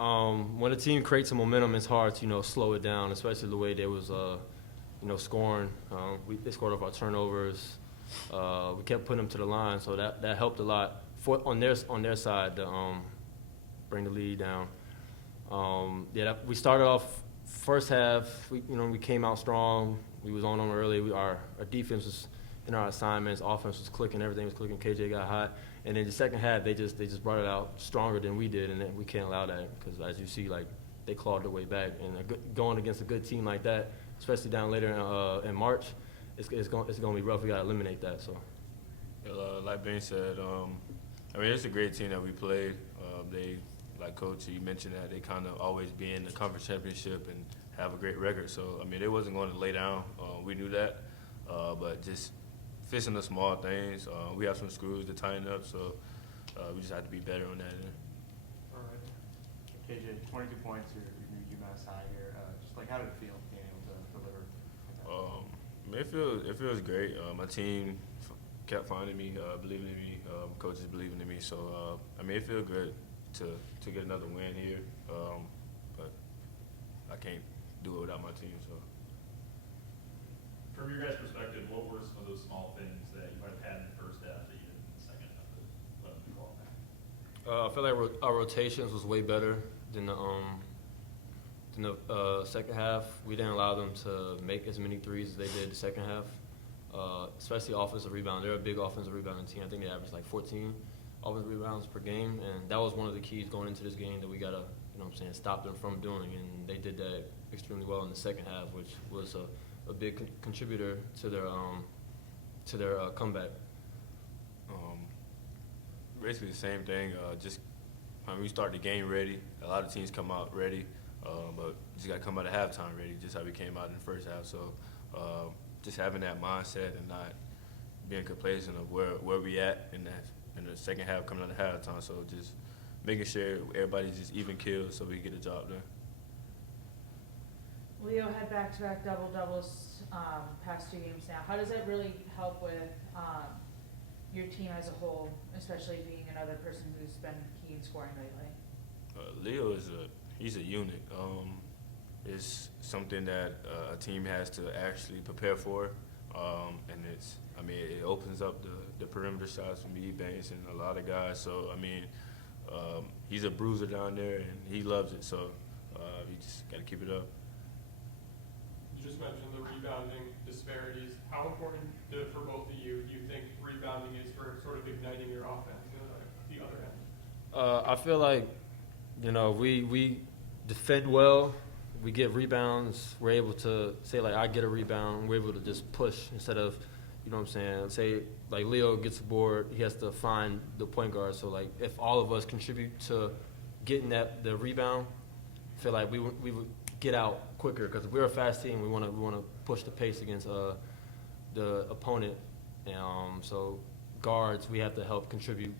When a team creates a momentum, it's hard to slow it down, especially the way they was scoring. They scored off our turnovers. We kept putting them to the line, so that helped a lot on their side to bring the lead down. We started off first half. We came out strong. We was on them early. Our defense was in our assignments. Offense was clicking. Everything was clicking. KJ got hot. And then the second half, they just brought it out stronger than we did, and we can't allow that because, as you see, they clawed their way back. And going against a good team like that, especially down later in March, it's going to be rough. We got to eliminate that. So, like Ben said, it's a great team that we played. They, like Coach, you mentioned that they kind of always be in the conference championship and have a great record. So, they wasn't going to lay down. We knew that, but just fixing the small things. We have some screws to tighten up, so we just have to be better on that end. All right. KJ, 22 points, your UMass high here. How did it feel being able to deliver? It feels great. My team kept finding me, believing in me. Coaches believing in me. So, it feels good to get another win here. But I can't do it without my team, so. From your guys' perspective, what were some of those small things that you might have had in the first half that you did in the second half that led them to call back? I feel like our rotations was way better than the second half. We didn't allow them to make as many threes as they did the second half, especially offensive rebound. They're a big offensive rebounding team. I think they averaged 14 offensive rebounds per game, and that was one of the keys going into this game that we got to, stop them from doing, and they did that extremely well in the second half, which was a big contributor to their comeback. Basically the same thing. We start the game ready. A lot of teams come out ready, but just got to come out at halftime ready, just how we came out in the first half. So just having that mindset and not being complacent of where we at in the second half coming out of halftime. So just making sure everybody's just even killed so we can get the job done. Leo had back-to-back double-doubles past 2 games now. How does that really help with your team as a whole, especially being another person who's been key in scoring lately? Leo he's a unit. It's something that a team has to actually prepare for, and it opens up the perimeter shots from Banks and a lot of guys. So he's a bruiser down there, and he loves it. So you just got to keep it up. You just mentioned the rebounding disparities. How important for both of you do you think rebounding is for sort of igniting your offense on the other end? I feel like, we defend well. We get rebounds. We're able to say, I get a rebound. We're able to just push instead of, say, Leo gets a board, he has to find the point guard. So, if all of us contribute to getting the rebound, I feel like we would get out quicker because we're a fast team. We want to push the pace against the opponent, and so guards we have to help contribute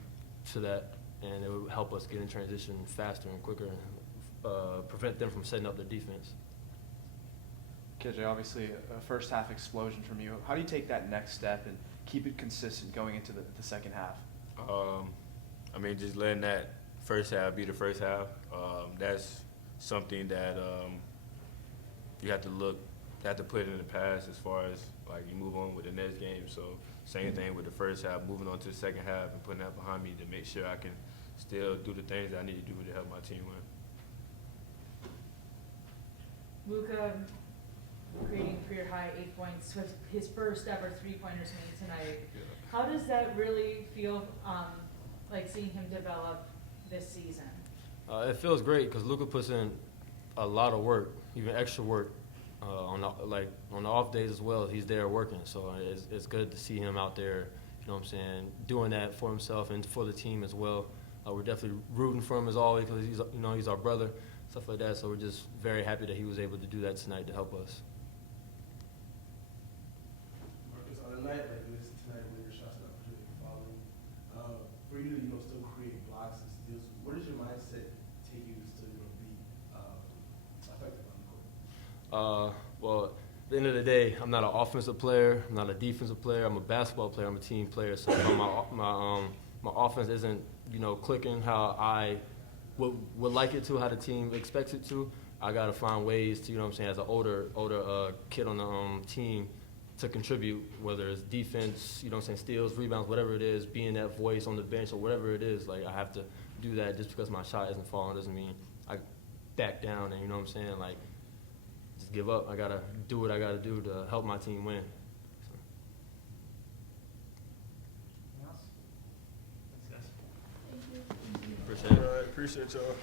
to that, and it would help us get in transition faster and quicker, and prevent them from setting up their defense. KJ, obviously a first half explosion from you. How do you take that next step and keep it consistent going into the second half? Just letting that first half be the first half. That's something that you have to put in the past as far as you move on with the next game. So same thing with the first half, moving on to the second half and putting that behind me to make sure I can still do the things that I need to do to help my team win. Luka creating career-high 8 points with his first ever three-pointers made tonight. Yeah. How does that really feel, seeing him develop this season? It feels great because Luka puts in a lot of work, even extra work, on the off days as well. He's there working, so it's good to see him out there. Doing that for himself and for the team as well. We're definitely rooting for him as always because he's our brother, stuff like that. So we're just very happy that he was able to do that tonight to help us. Marcus, on a night like this tonight when your shots not particularly falling, for you to still create blocks and steals, where does your mindset take you to still be effective on the court? Well, at the end of the day, I'm not an offensive player. I'm not a defensive player. I'm a basketball player. I'm a team player. So my offense isn't clicking how I would like it to, how the team expects it to, I gotta find ways to, you know what I'm saying, as an older kid on the team, to contribute, whether it's defense, you know what I'm saying, steals, rebounds, whatever it is, being that voice on the bench or whatever it is. Like, I have to do that. Just because my shot isn't falling doesn't mean I back down and, you know what I'm saying, like, just give up. I gotta do what I gotta do to help my team win. Anything else? Thanks, guys. Appreciate it. All right, appreciate y'all.